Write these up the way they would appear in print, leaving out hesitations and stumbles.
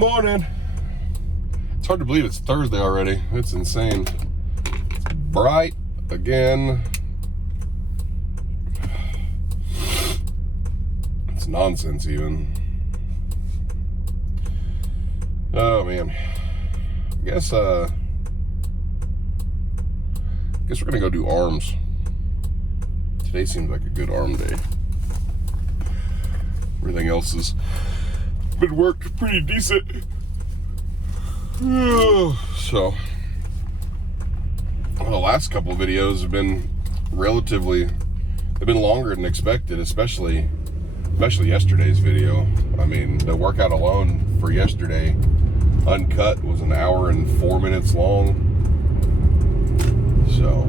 Morning. It's hard to believe it's Thursday already. It's insane. It's bright again. It's nonsense even. Oh man. I guess we're gonna go do arms. Today seems like a good arm day. Everything else has been worked pretty decent. So, the last couple of videos have been they've been longer than expected, especially yesterday's video. I mean, the workout alone for yesterday, uncut, was an hour and 4 minutes long. So,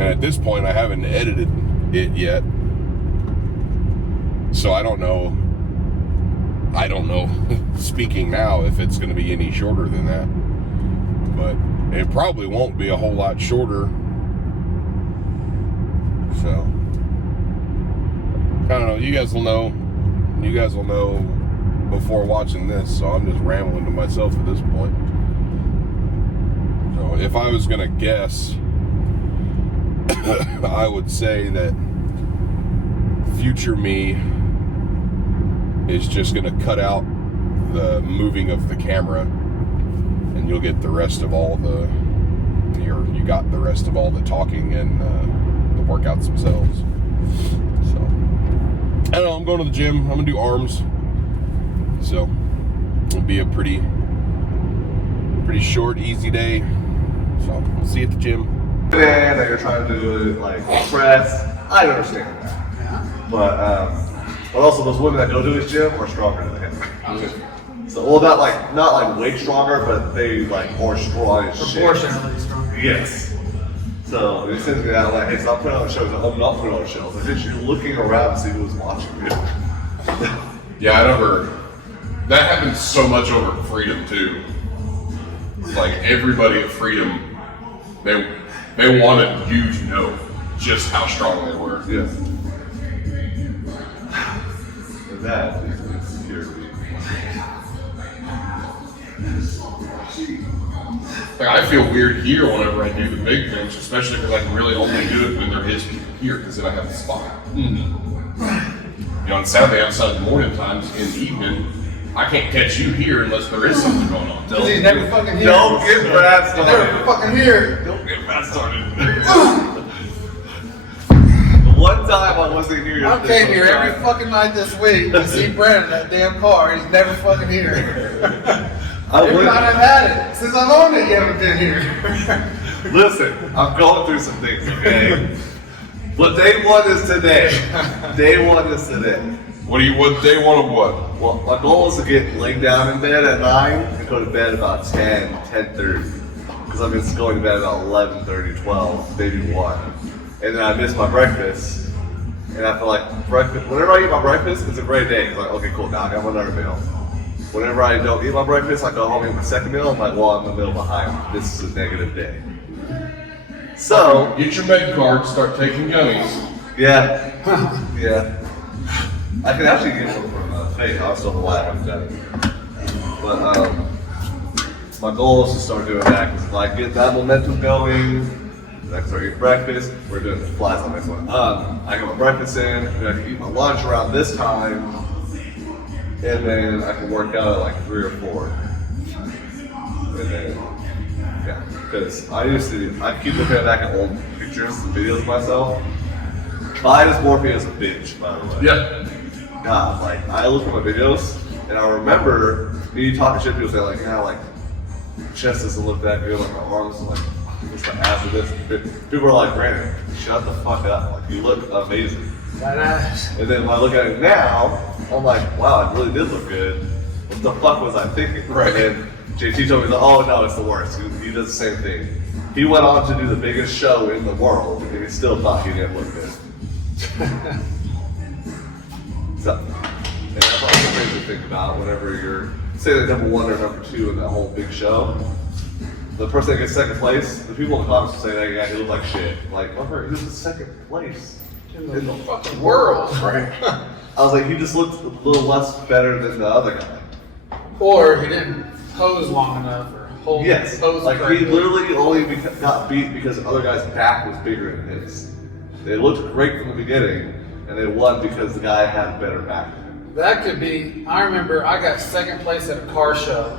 and at this point, I haven't edited it yet. So I don't know, speaking now, if it's going to be any shorter than that. But it probably won't be a whole lot shorter. So, I don't know. You guys will know before watching this. So I'm just rambling to myself at this point. So if I was going to guess, I would say that future me is just going to cut out the moving of the camera, and you'll get the rest of all the talking and the workouts themselves. So I don't know, I'm going to the gym. I'm gonna do arms, so it'll be a pretty short, easy day. So we'll see you at the gym. That you're trying to do like press, I understand that. Yeah. But also those women that go to his gym are stronger than him. So, well, not like weight stronger, but they like more strong as shit. Proportionally stronger. Yes. So he sends me out like, hey, stop putting on shows. I'm not putting on shows. I'm just looking around to see who's watching you. Yeah, that happens so much over at Freedom too. Like everybody at Freedom, they wanted you to know just how strong they were. Yes. And that is insecurity. Like, I feel weird here whenever I do the big bench, especially because I can really only do it when there is people here, because then I have the spot. Mm-hmm. You know, on Saturday morning times, in the evening, I can't catch you here unless there is something going on. He's never fucking here. Don't get Brad started. He's never fucking here. Don't get Brad started. One time I wasn't here. I came here every fucking night this week to see Brandon in that damn car. He's never fucking here. Every night I've had it. Since I've owned it, you haven't been here. Listen, I'm going through some things, okay? But day one is today. Day one is today. What day one of what? Well, my goal is to get laid down in bed at 9 and go to bed about 10:30. Because I'm just going to bed about 11:30, 12, maybe 1. And then I miss my breakfast. And I feel like breakfast, whenever I eat my breakfast, it's a great day. It's like, okay, cool, now I got another meal. Whenever I don't eat my breakfast, I go home and eat my second meal. I'm like, well, I'm in the middle behind. This is a negative day. So, get your med card, start taking gummies. Yeah. Yeah. I can actually get one from Faye. I also don't know why I haven't done it. But my goal is to start doing that, because if I get that momentum going, I can start eating breakfast. We're doing the flies on this one. I get my breakfast in, and I can eat my lunch around this time, and then I can work out at like 3 or 4. And then, yeah, because I keep looking back at old pictures and videos of myself. My dysmorphia is a bitch, by the way. Yeah. God, like, I look at my videos, and I remember me talking shit, people say like, yeah, like, chest doesn't look that good, like my arms, like, what's my ass with this? People are like, Brandon, shut the fuck up, like, you look amazing. Badass. And then when I look at it now, I'm like, wow, it really did look good. What the fuck was I thinking? Right. And JT told me, like, oh no, it's the worst. He does the same thing. He went on to do the biggest show in the world, and he still thought he didn't look good. So, and that's also crazy to think about whenever you're, say, the number 1 or number 2 in that whole big show. The person that gets second place, the people in the comments will say, hey, yeah, he looked like shit. Like, he was in second place. In the fucking world, right? I was like, he just looked a little less better than the other guy. Or he didn't pose long enough, or hold pose like correctly. he literally only got beat because the other guy's back was bigger than his. They looked great from the beginning, and they won because the guy had a better back. That could be. I remember I got second place at a car show.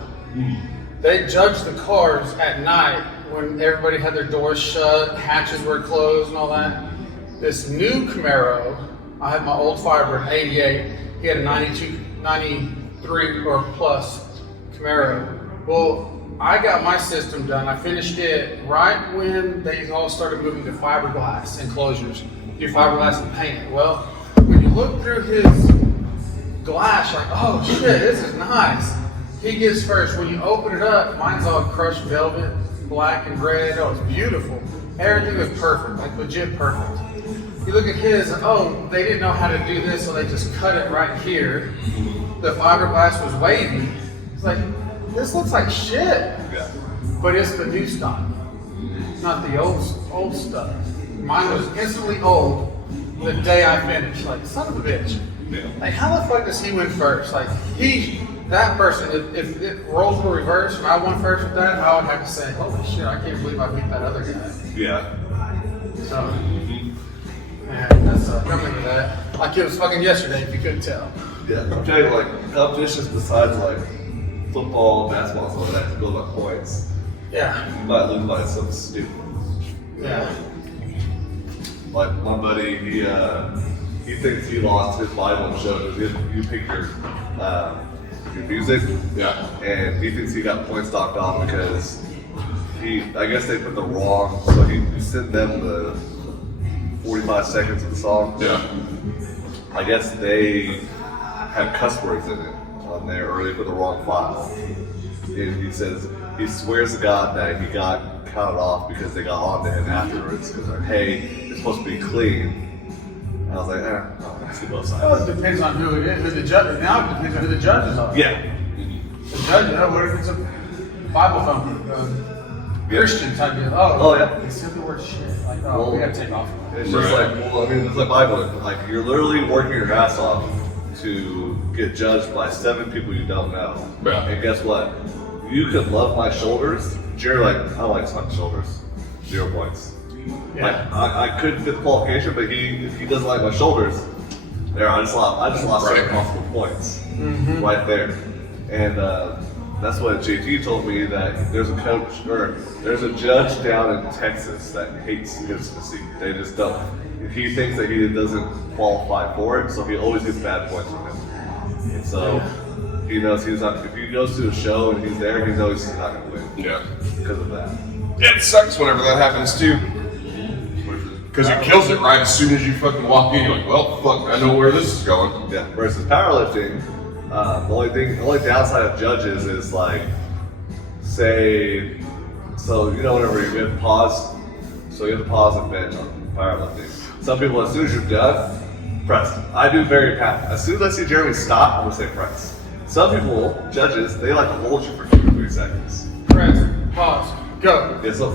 They judged the cars at night when everybody had their doors shut, hatches were closed, and all that. This new Camaro, I had my old Firebird in '88. He had a 92, 93 or plus Camaro. Well, I got my system done. I finished it right when they all started moving to fiberglass enclosures. Do fiberglass and paint it. Well, when you look through his glass, you're like, oh shit, this is nice. He gets first. When you open it up, mine's all crushed velvet, black and red. Oh, it's beautiful. Everything was perfect, like legit perfect. You look at his, oh, they didn't know how to do this, so they just cut it right here. The fiberglass was wavy. It's like, this looks like shit. Yeah. But it's the new stock, not the old stuff. Mine was instantly old the day I finished. Like, son of a bitch. Yeah. Like, how the fuck does he win first? Like, that person, if it roles were reversed and I won first with that, I would have to say, holy shit, I can't believe I beat that other guy. Yeah. So, man, that's coming to that. Like it was fucking yesterday, if you couldn't tell. Yeah. I'm telling you, like, competitions besides, like, football, basketball, and stuff like that, to build up points. Yeah. You might lose by something stupid. Yeah. Like, my buddy, he thinks he lost his Bible show because you pick your music. Yeah. And he thinks he got points knocked off because I guess they put the wrong, so he sent them the 45 seconds of the song. Yeah. I guess they had cuss words in it on there, or they put the wrong file. And he says, he swears to God that he got counted off because they got on to him afterwards, because like, hey, it's supposed to be clean. And I was like, I see both Well, sides. it depends on who it is. Who the judge, now it depends on who the judges are. Yeah. The judge, what if it's a Bible thumper, Christian type deal? Oh, yeah. They said the word shit. Like, oh, we gotta take off. It's just like, well, I mean, it's like Bible. Like, you're literally working your ass off to get judged by 7 people you don't know. Yeah. And guess what? You could love my shoulders. Jerry, like, I don't like my shoulders. 0 points. Yeah. Like, I could fit the qualification, but if he doesn't like my shoulders, there, I just lost Right. 7 possible points right there. And that's what JT told me, that there's a coach, or there's a judge down in Texas that hates intimacy. They just don't. He thinks that he doesn't qualify for it, so he always gets bad points from him. And so he knows he's not. If he goes to a show and he's there, he knows he's not going to win. Yeah. Because of that. It sucks whenever that happens too. Because he kills it right as soon as you fucking walk in. You're like, well, fuck, I know where this is going. Yeah. Versus powerlifting, the only downside of judges is like, say, so you know, whenever you have to pause, so you have to pause and bench on powerlifting. Some people, as soon as you're done, press. I do very fast. As soon as I see Jeremy stop, I'm gonna say press. Some people, judges, they like to hold you for 2 or 3 seconds. Press, pause, go. Yeah, so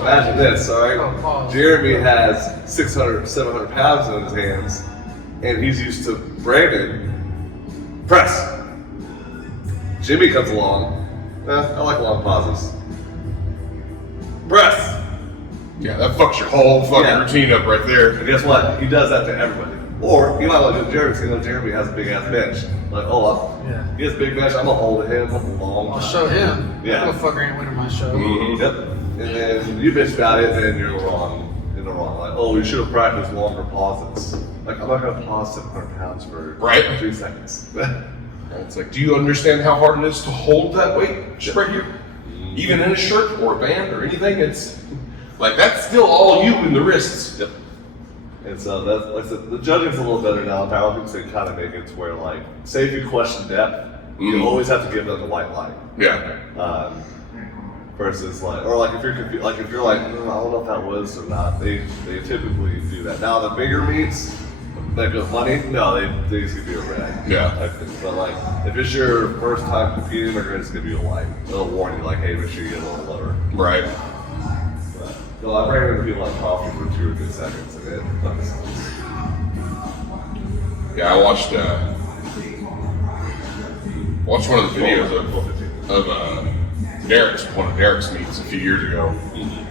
imagine this, all right? Oh, pause. Jeremy has 600, 700 pounds in his hands, and he's used to Brandon. Press. Jimmy comes along. I like long pauses. Press. Yeah, that fucks your whole fucking routine up right there. And guess what? He does that to everybody. Or he might want to do Jeremy, because you know Jeremy has a big ass bench. Like, he has a big bench. I'm gonna hold him a long time. I'll show him. Yeah. That motherfucker ain't winning my show. Yep. And then you bitch about it, and you're wrong. In the wrong. Like, oh, you should have practiced longer pauses. Like, I'm not gonna pause 700 pounds for 3 seconds. It's like, do you understand how hard it is to hold that weight just right here? Even in a shirt or a band or anything, it's like that's still all you in the wrists. Yep. And so that's like I said, the judging's a little better now. Powerlifting, they kind of make it to where, like, say if you question depth, you always have to give them the white light. Yeah. Versus like, or like if you're confused, like if you're like, I don't know if that was or not, they typically do that. Now the bigger meets, like with money, no, they just give you a red. Yeah. But like if it's your first time competing, they're just give you a white. They'll warn you like, hey, make sure you get a little lower. Right. But, so I ran into people like coffee for 2 or 3 seconds, and it fucking sucks. Yeah, I watched one of the videos of one of Derek's meets a few years ago,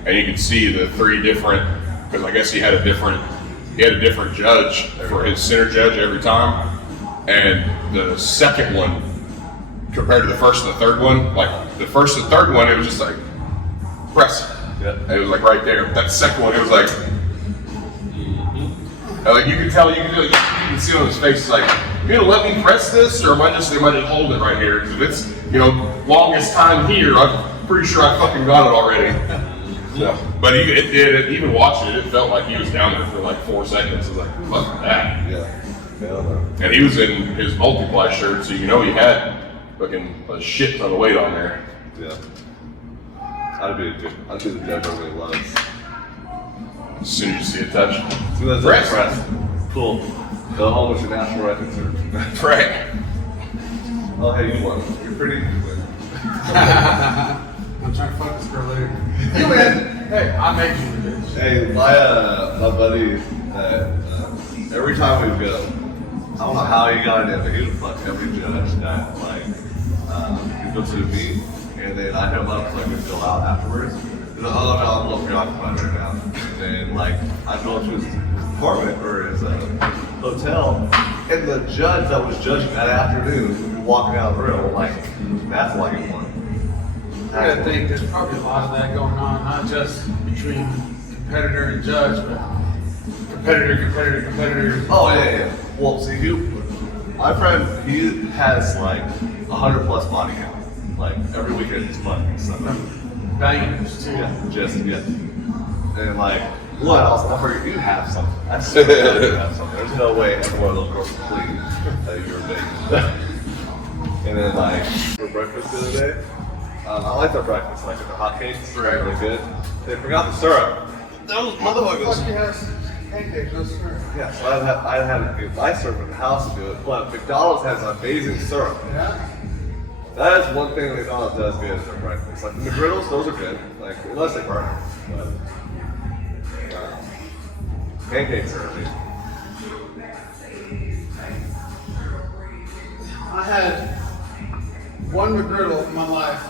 and you could see the three different, because I guess he had a different judge for his center judge every time, and the second one compared to the first and the third one, like the first and third one, it was just like press, and it was like right there. That second one, it was like. Like you can tell, you can see on his face, it's like, you gonna let me press this, or am I just hold it right here? Because if it's, longest time here, I'm pretty sure I fucking got it already. So, but even watching it, it felt like he was down there for like 4 seconds. I was like, fuck that. Yeah. And he was in his multiply shirt, so he had fucking a shit ton of weight on there. Yeah. I'd be the judge over the loves. As soon as you see a touch. As soon as it's pressed. Cool. Go home with your national record, sir. Right. Oh, hey, you won. You're pretty good. I'm trying to fuck this girl later. You win. Hey, I made you the bitch. Hey, my buddy, every time we go, I don't know how he got it in, but he would fuck every judge that, he'd go to the meet, and then I hit him up so I could go out afterwards. He's like, oh, no, I'm a little preoccupied right now. And then, I'd go to his apartment or his hotel, and the judge that was judging that afternoon would be walking out of the room, that's why he won. I think there's probably a lot of that going on, not just between competitor and judge, but competitor. Oh, yeah. Well, see, my friend, he has 100 plus body count. Every weekend he's fucking something. Bangers, too. Yeah, and what else? I forget you have something. That's so bad you have something. There's no way every one of those girls can clean that you're banging. And then for breakfast the other day, I like their breakfast, the hot cakes, really good. They forgot the syrup. Those motherfuckers. Fuck, has pancakes, no syrup. Yeah, so I'd have to get my syrup in the house to do it, but McDonald's has amazing syrup. Yeah. That is one thing McDonald's does good is their breakfast. The McGriddles, those are good, unless they burn them. But pancakes are amazing. I had one McGriddle in my life,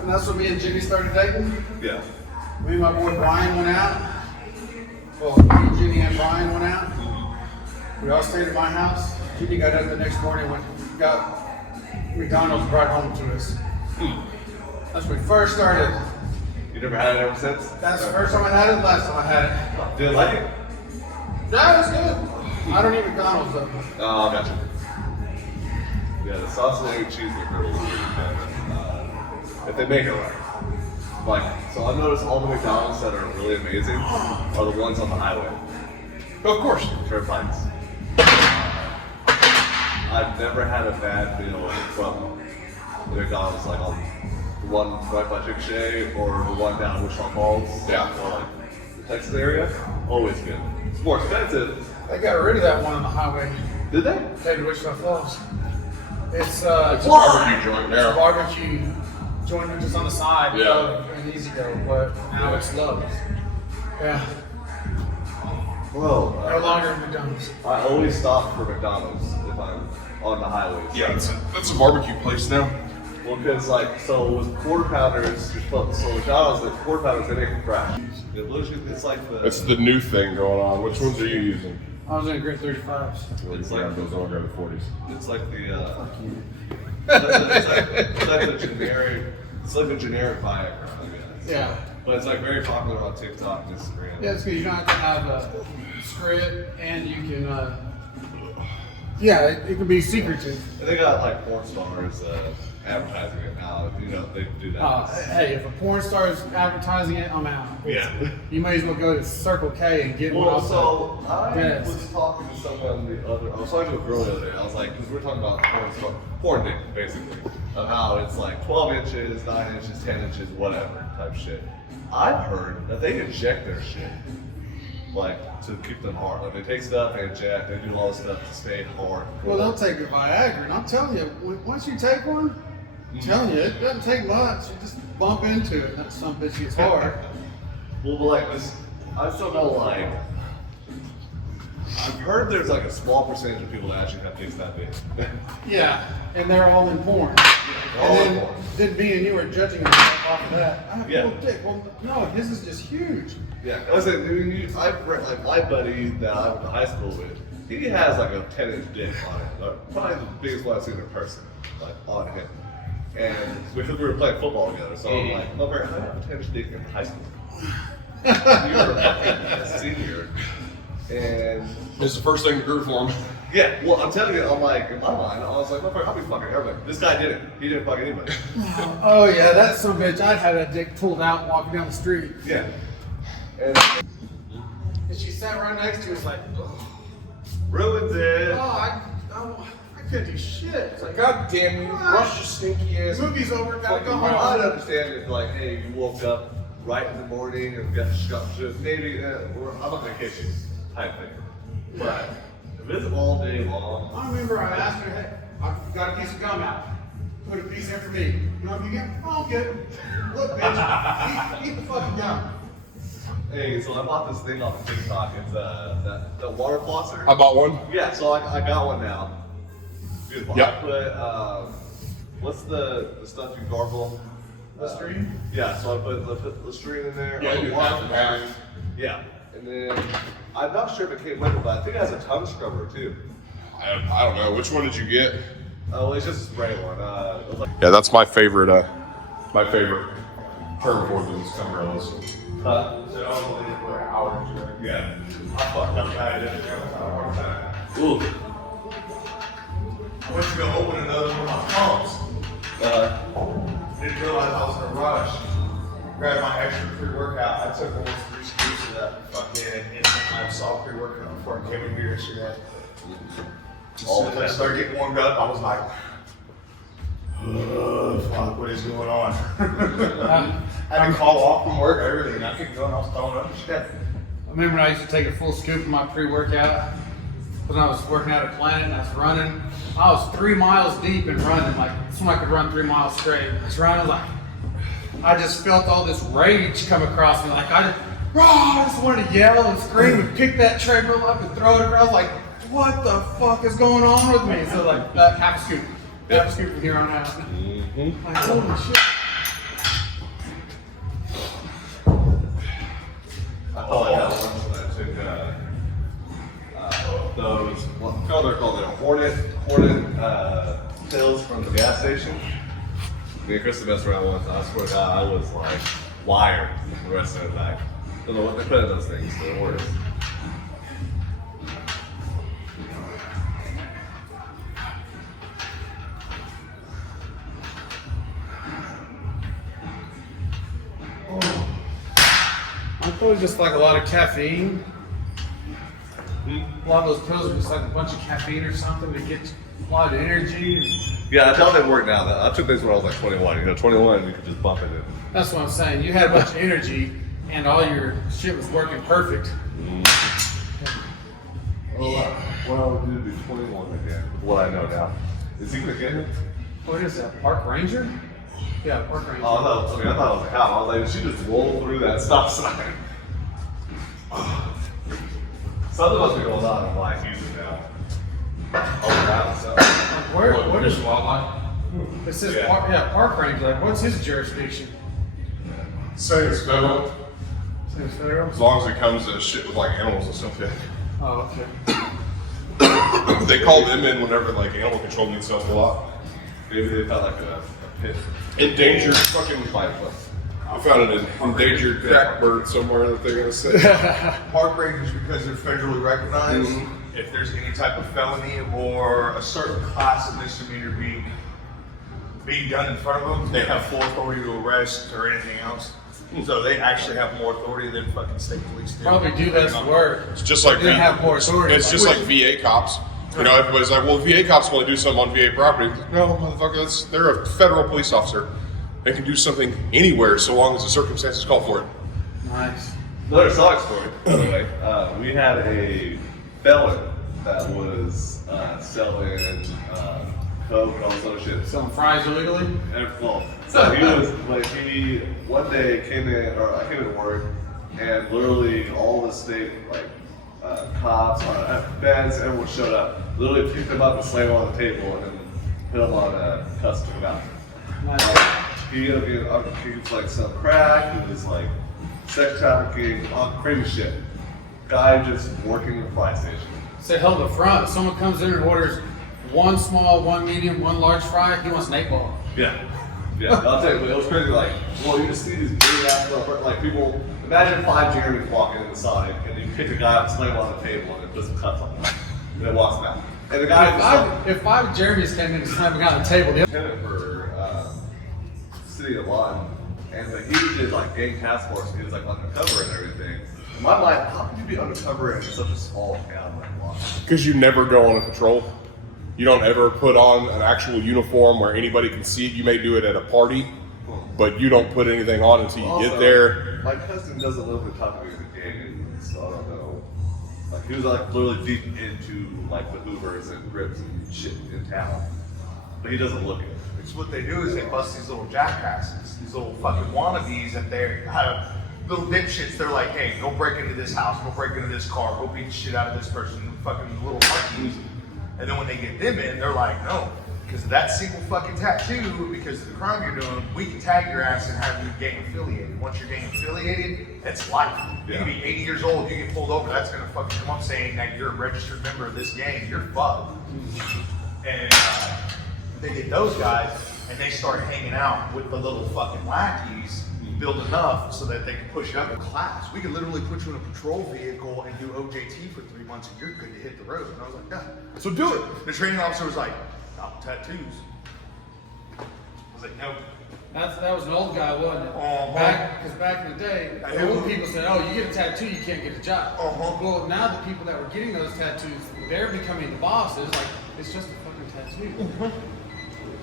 and that's when me and Jenny started dating. Yeah. Me and my boy Brian went out. Well, me and Jenny and Brian went out. We all stayed at my house. Jenny got up the next morning and got McDonald's brought home to us. That's when we first started. You never had it ever since? That's the first time I had it, last time I had it. Did you like it? Yeah, it was good. I don't eat McDonald's though. Oh, gotcha. Yeah, the sausage and egg cheese McGriddle is really good. If they make it right. So I've noticed all the McDonald's that are really amazing are the ones on the highway. Of course. Turnpikes. I've never had a bad meal from the McDonald's on the one right by Chick-fil-A or the one down in Wichita Falls. Yeah. Or the Texas area. Always good. It's more expensive. They got rid of that one on the highway. Did they? Headed to Wichita Falls. It's a barbecue joint It's a now. barbecue joint just on the side. Yeah. And easy go, but now it's Love's. Yeah. Well, No longer McDonald's. I always stop for McDonald's if I'm on the highway. Yeah, that's a barbecue place now. Well, because so with quarter pounders, so McDonald's, the quarter pounders, they make them crash. It's That's the new thing going on. Which ones are you using? I was in Grit 35s. It's Grab those, I'll grab the 40s. It's like the it's like a generic Viagra, I guess. Yeah. But it's very popular on TikTok and Instagram. Yeah, it's because you don't have to have a script and you can, yeah, it can be secretive. And they got porn stars advertising it now. They do that. Hey, if a porn star is advertising it, I'm out. Yeah. You may as well go to Circle K and get one Well, off so I Yes. was talking to someone I was talking to a girl the other day. I was because we're talking about porn dick, basically, of how it's 12 inches, 9 inches, 10 inches, whatever type shit. I've heard that they inject their shit, to keep them hard. They take stuff, they inject, they do all this stuff to stay hard. Well, they'll take your Viagra, and I'm telling you, once you take one, I'm telling you, it doesn't take much. You just bump into it, and that some bitch gets hard. Well, this, I still know, I've heard there's like a small percentage of people that actually have dicks that big. Yeah, and they're all in porn. all in And porn. then me and you are judging yourself off of that. I have a Yeah. little dick. Well, no, his is just huge. Yeah, listen, I've read, like my buddy that I went to high school with, he has like a 10-inch dick on it. Probably the biggest one I've seen in person, like on him. And because we were playing football together, so I'm like, I have a 10-inch dick in high school. You're a senior. And This is the first thing that grew for him. yeah, well, I'm telling you, I'm like, in my mind, I was like, I'll be fucking everybody. This guy didn't. He didn't fuck anybody. Oh yeah, that's some bitch. I'd had a dick pulled out walking down the street. Yeah. And And she sat right next to me, was like, oh, ruins it. I couldn't do shit. It's like, God damn you, brush your stinky ass. movie's over, gotta go I'd home. understand if, like, hey, you woke up right in the morning and got shot, maybe I'm not gonna kiss you, type thing. But if it's all day long, I remember I asked her, hey, I've got a piece of gum out. Put a piece in for me. You know what you get? Oh, good. Look, bitch, eat the fucking gum. hey, so I bought this thing off of TikTok. It's the water flosser. I bought one. Yeah, so I got one now. Beautiful. Yep. I put what's the stuff you gargle? Listerine? Yeah, so I put Listerine in there. Yeah, I do half and half. Yeah, and then I'm not sure if it came with it, but I think it has a tongue scrubber too. I don't know. Which one did you get? Oh, it's just a spray one. It was like, Yeah, that's my favorite term for these umbrellas. yeah. I fucked up bad. Ooh. I went to go open another one of my pumps. Didn't realize I was in a rush. Grabbed my extra pre-workout. I took almost 3 scoops of that fucking instant saw pre-workout before I came in here yesterday. As soon as I started getting warmed up, I was like, oh, fuck, what is going on? I had to call off from work, everything. I couldn't go and I was throwing up shit. I remember when I used to take a full scoop of my pre-workout when I was working out at Planet and I was running. I was 3 miles deep in running, like someone could run 3 miles straight. I was running like, I just felt all this rage come across me. Like I just wanted to yell and scream and pick that treadmill up and throw it across. Like, what the fuck is going on with me? So like that half a scoop from here on out. Like holy shit. I thought I had one when I took those. What they're called? They're Hornet pills from the gas station. Me and Kristen messed around once. I swear to God, I was like wired the rest of the night. Don't know what they put in those things. They're worse. I thought it was just like a lot of caffeine. A lot of those pills are just like a bunch of caffeine or something to get a lot of energy. Yeah, that's how they work now. I took these when I was like 21. 21, you could just bump it in. That's what I'm saying. You had a bunch of energy and all your shit was working perfect. Well, dude, be 21 again. With what I know now. Is he gonna get it? What is that? Park Ranger? Yeah, Park Ranger. Oh, no. I thought it was a cop. I was like, she just rolled through that stop sign. Something must be going on in Black Houston now. Oh, wow. So. What is wildlife? it? Says Yeah. Park Ranger. Like, what's his jurisdiction? Same as federal. Says federal. As long as it comes to shit with like animals and stuff, yeah. Oh, okay. They call them in whenever like animal control needs help a lot. Maybe they found like a pit. Endangered fucking I found an endangered crack bird somewhere that they're gonna say. Park rangers, because they're federally recognized, if there's any type of felony or a certain class of misdemeanor being done in front of them, they have full authority to arrest or anything else. So they actually have more authority than fucking state police do. Probably do less work. It's just like They have more authority. It's just like VA cops. You know, everybody's like, well, VA cops want to do something on VA property. No, motherfucker, they're a federal police officer. They can do something anywhere so long as the circumstances call for it. Nice. Another sock story, by the way. We had a felon that was selling coke and all this other shit. Selling fries illegally? Well, so he was like, he one day came in, or I came to work, and literally all the state like cops, feds, everyone showed up. Literally picked him up and slammed him on the table and then put him on custody. He was like some crack, he was like sex trafficking, all crazy shit. Guy just working the fry station. Say hell to the front. Someone comes in and orders one small, one medium, one large fry. He wants an 8-ball. Yeah. I'll tell you, it was crazy. Like, well, you just see these big ass, like people. Imagine 5 Jeremys walking inside, and you pick a guy up, slam him on the table, and it puts some cuts on him, and then walks back. And the guy If 5 Jeremys came in and slammed a guy on the table, lieutenant for City of Lawton, and he did like gang task force. He was like undercover and everything. In my mind, how could you be undercover in such a small town like Lawton? Because you never go on a patrol. You don't ever put on an actual uniform where anybody can see it. You may do it at a party, but you don't put anything on until you Also, get there. My cousin does a little bit of talking to the gang, so I don't know. Like he was like literally deep into like the Hoovers and Grips and shit in town, but he doesn't look it. It's what they do is they bust these little jackasses, these little fucking wannabes that they have little dipshits. They're like, hey, go break into this house, go break into this car, go beat the shit out of this person, fucking little monkeys. And then when they get them in, they're like, no, because of that single fucking tattoo, because of the crime you're doing, we can tag your ass and have you gang affiliated. Once you're gang affiliated, it's life. You can be 80 years old, you get pulled over, that's gonna fucking come up saying that you're a registered member of this gang, you're fucked. And they get those guys, and they start hanging out with the little fucking lackeys, build enough so that they can push you up in class. We could literally put you in a patrol vehicle and do OJT for 3 months, and you're good to hit the road. And I was like, yeah. So do it. The training officer was like, not tattoos. I was like, no. that was an old guy, wasn't it? Because back in the day, the old people said, oh, you get a tattoo, you can't get a job. Well, now the people that were getting those tattoos, they're becoming the bosses. Like, it's just a fucking tattoo.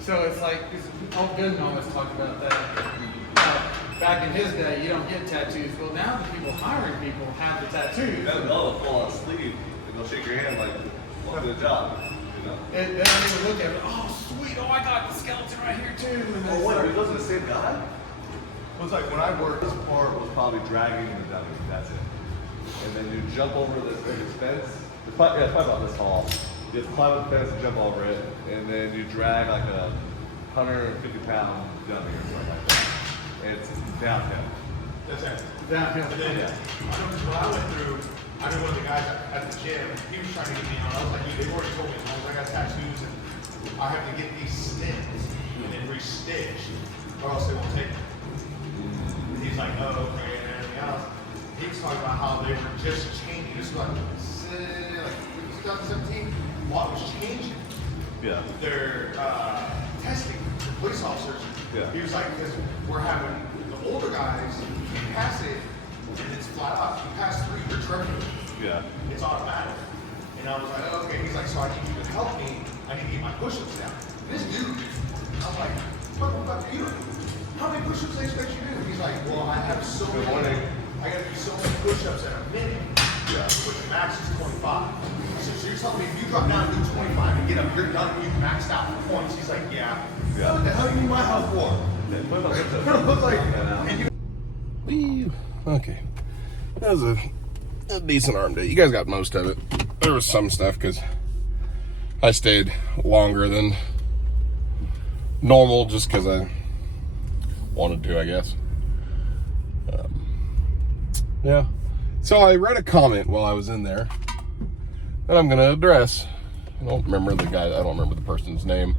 So it's like, old Gooden always talked about that. Back in his day, you don't get tattoos. Well, now the people hiring people have the tattoos. They'll pull on a sleeve and they'll shake your hand like, welcome to the job. You know? They don't even look at it. Oh, sweet. Oh, I got the skeleton right here, too. And then Oh, wait, he wasn't the same guy? It was like when I worked. This part was probably dragging the dummy, that's it. And then you jump over this fence. It's probably about this tall. You just climb the fence and jump over it, and then you drag like a 150-pound dummy or something like that. And it's downhill. That's it. downhill. And then, I remember what I went through, I knew one of the guys at the gym, he was trying to get me on. I was like, dude, they've already told me as long as I got tattoos and I have to get these stitched and then re-stitched, or else they won't take me. And he's like, oh, okay, and everything else. He was talking about how they were just changing. This was like 2017. Law was changing. Yeah. Their testing for police officers. Yeah. He was like, because we're having the older guys, you pass it, and it's flat out. You pass 3, you're tripping. Yeah. It's automatic. And I was like, okay. He's like, so I need you to help me. I need to get my push-ups down. This dude, I'm like, what the fuck are you doing? How many push-ups they expect you to do? He's like, well, I have so Good many. morning. I got to do so many push-ups in a minute. Yeah. Which the max is 25. I said, so you're telling me if you drop down and do 25 and get up, you're done and you've maxed out for points. He's like, yeah. Yeah. What the hell do you need my help for? Look like, and you Okay. That was a decent arm day. You guys got most of it. There was some stuff because I stayed longer than normal just because I wanted to, I guess. Yeah. So I read a comment while I was in there that I'm going to address. I don't remember the person's name,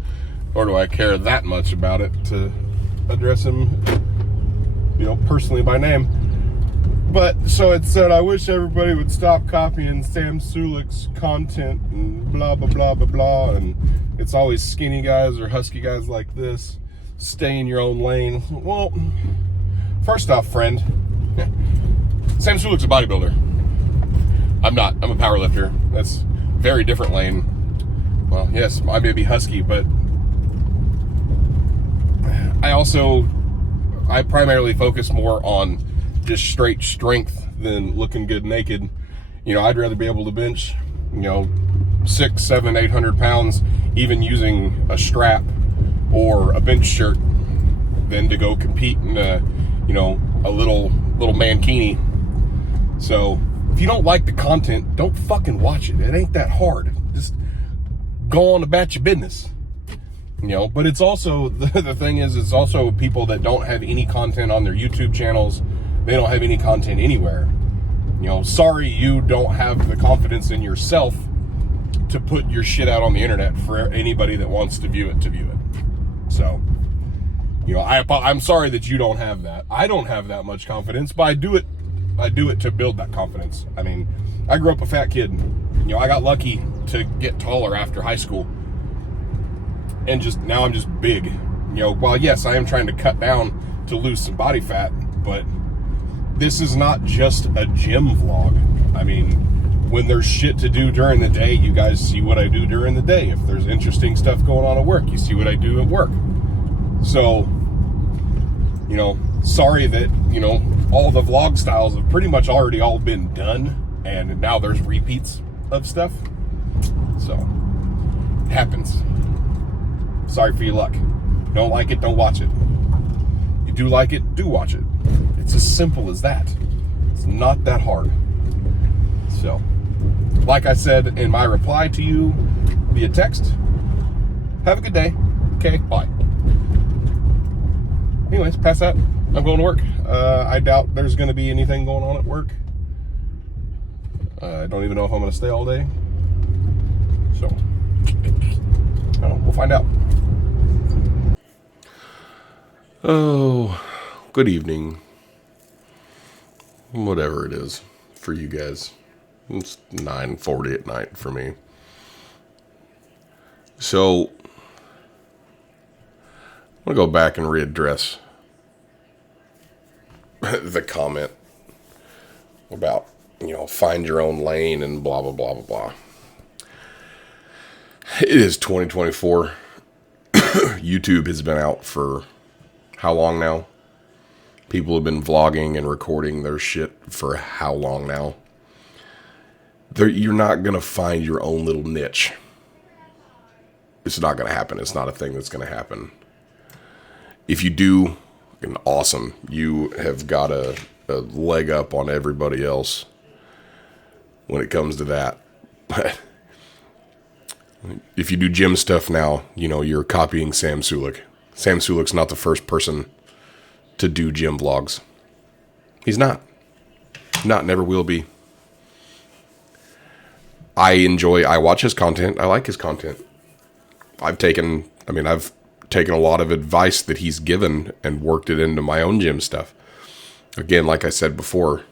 nor do I care that much about it to address him, personally by name. But so it said, I wish everybody would stop copying Sam Sulik's content and blah, blah, blah, blah, blah. And it's always skinny guys or husky guys like this. Stay in your own lane. Well, first off, friend, Sam Sulik's a bodybuilder. I'm not. I'm a power lifter. That's a very different lane. Well, yes, I may be husky, but I primarily focus more on just straight strength than looking good naked. I'd rather be able to bench, 600, 700, 800 pounds, even using a strap or a bench shirt, than to go compete in a little mankini. So If you don't like the content, don't fucking watch it. It ain't that hard. Just go on about your business. You know, but it's also, the thing is, it's also people that don't have any content on their YouTube channels. They don't have any content anywhere. You know, sorry you don't have the confidence in yourself to put your shit out on the internet for anybody that wants to view it So, you know, I'm sorry that you don't have that. I don't have that much confidence, but I do it to build that confidence. I mean, I grew up a fat kid. You know, I got lucky to get taller after high school. And now I'm just big. You know, while yes, I am trying to cut down to lose some body fat, but this is not just a gym vlog. I mean, when there's shit to do during the day, you guys see what I do during the day. If there's interesting stuff going on at work, you see what I do at work. So, you know, sorry that, you know, all the vlog styles have pretty much already all been done, and now there's repeats of stuff. So, it happens. Sorry for your luck. Don't like it, don't watch it. You do like it, do watch it. It's as simple as that. It's not that hard. So, like I said in my reply to you via text, have a good day. Okay, bye. Anyways, past that, I'm going to work. I doubt there's going to be anything going on at work. I don't even know if I'm going to stay all day. So, I don't know, we'll find out. Oh, good evening. Whatever it is for you guys. It's 9:40 at night for me. So, I'm going to go back and readdress the comment about, you know, find your own lane and blah, blah, blah, blah, blah. It is 2024. YouTube has been out for how long now? People have been vlogging and recording their shit for how long now? You're not going to find your own little niche. It's not going to happen. It's not a thing that's going to happen. If you do, awesome. You have got a leg up on everybody else when it comes to that. But if you do gym stuff now, you know, you're copying Sam Sulek. Sam Sulek's not the first person to do gym vlogs. He's not. Never will be. I watch his content. I like his content. I've taken a lot of advice that he's given and worked it into my own gym stuff. Again, like I said before,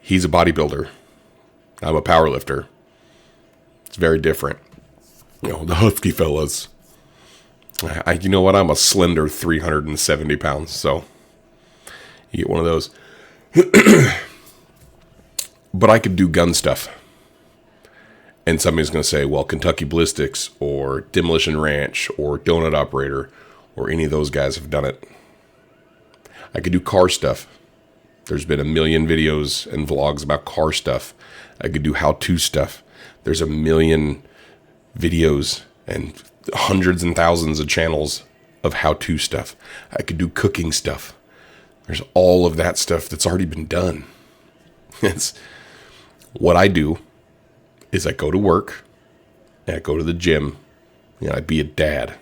he's a bodybuilder. I'm a power lifter. It's very different. You know, the husky fellas. You know what? I'm a slender 370 pounds, so you get one of those. But I could do gun stuff. And somebody's going to say, well, Kentucky Ballistics or Demolition Ranch or Donut Operator or any of those guys have done it. I could do car stuff. There's been a million videos and vlogs about car stuff. I could do how-to stuff. There's a million videos and hundreds and thousands of channels of how-to stuff. I could do cooking stuff. There's all of that stuff that's already been done. It's what I do is I go to work and I go to the gym and I be a dad.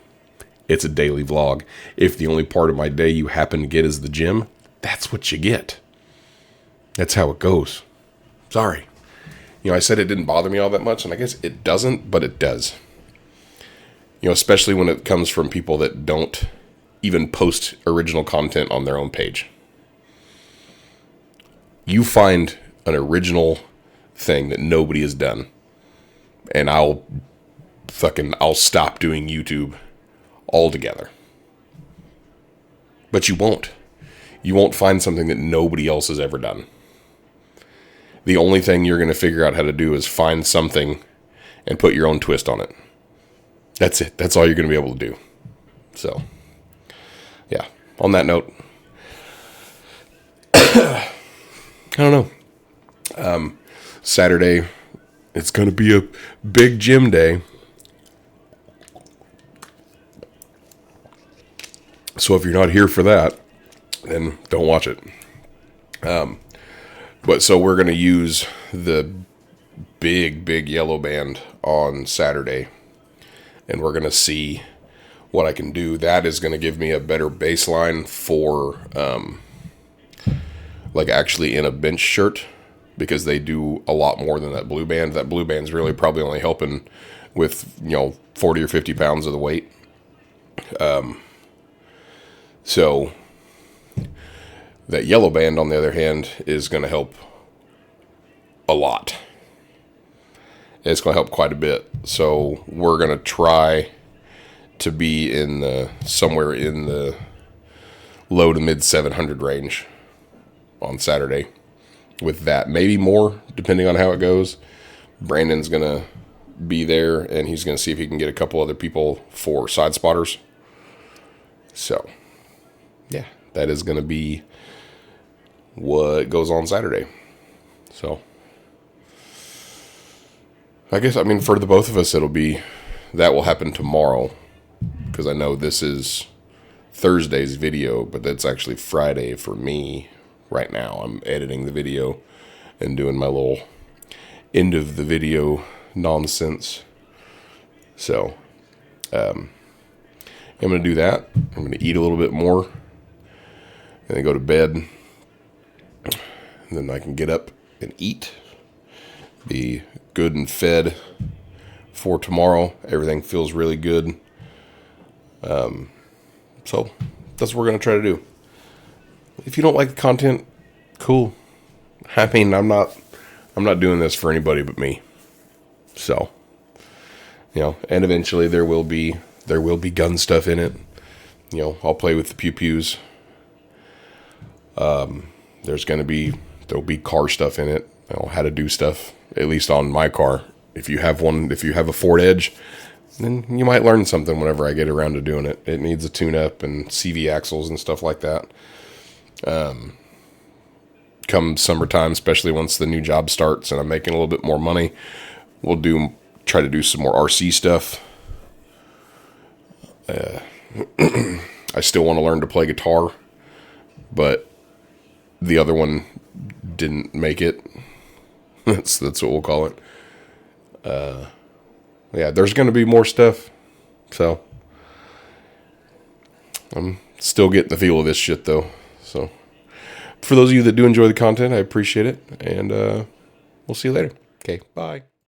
It's a daily vlog. If the only part of my day you happen to get is the gym, that's what you get. That's how it goes. Sorry. You know, I said it didn't bother me all that much, and I guess it doesn't, but it does. You know, especially when it comes from people that don't even post original content on their own page. You find an original thing that nobody has done, and I'll stop doing YouTube altogether. But you won't. You won't find something that nobody else has ever done. The only thing you're going to figure out how to do is find something and put your own twist on it. That's it. That's all you're going to be able to do. So, yeah. On that note, I don't know. Saturday, it's going to be a big gym day. So if you're not here for that, then don't watch it. But so we're going to use the big yellow band on Saturday, and we're going to see what I can do. That is going to give me a better baseline for like actually in a bench shirt, because they do a lot more than that blue band. That blue band's really probably only helping with 40 or 50 pounds of the weight. So that yellow band, on the other hand, is going to help a lot. It's going to help quite a bit. So we're going to try to be somewhere in the low to mid 700 range on Saturday with that. Maybe more, depending on how it goes. Brandon's going to be there, and he's going to see if he can get a couple other people for side spotters. So, yeah, that is going to be what goes on Saturday. So, I guess, for the both of us, that will happen tomorrow, because I know this is Thursday's video, but that's actually Friday for me right now. I'm editing the video and doing my little end of the video nonsense. So, I'm going to do that. I'm going to eat a little bit more and then go to bed. And then I can get up and eat. Be good and fed for tomorrow. Everything feels really good. So that's what we're going to try to do. If you don't like the content, cool. I'm not doing this for anybody but me. So, and eventually there will be gun stuff in it. I'll play with the pew-pews. There'll be car stuff in it. How to do stuff, at least on my car. If you have a Ford Edge, then you might learn something whenever I get around to doing it. It needs a tune-up and CV axles and stuff like that. Come summertime, especially once the new job starts and I'm making a little bit more money, we'll try to do some more RC stuff. I still want to learn to play guitar, but the other one didn't make it. That's what we'll call it. Yeah, there's going to be more stuff. So I'm still getting the feel of this shit, though. So for those of you that do enjoy the content, I appreciate it. And we'll see you later. Okay, bye.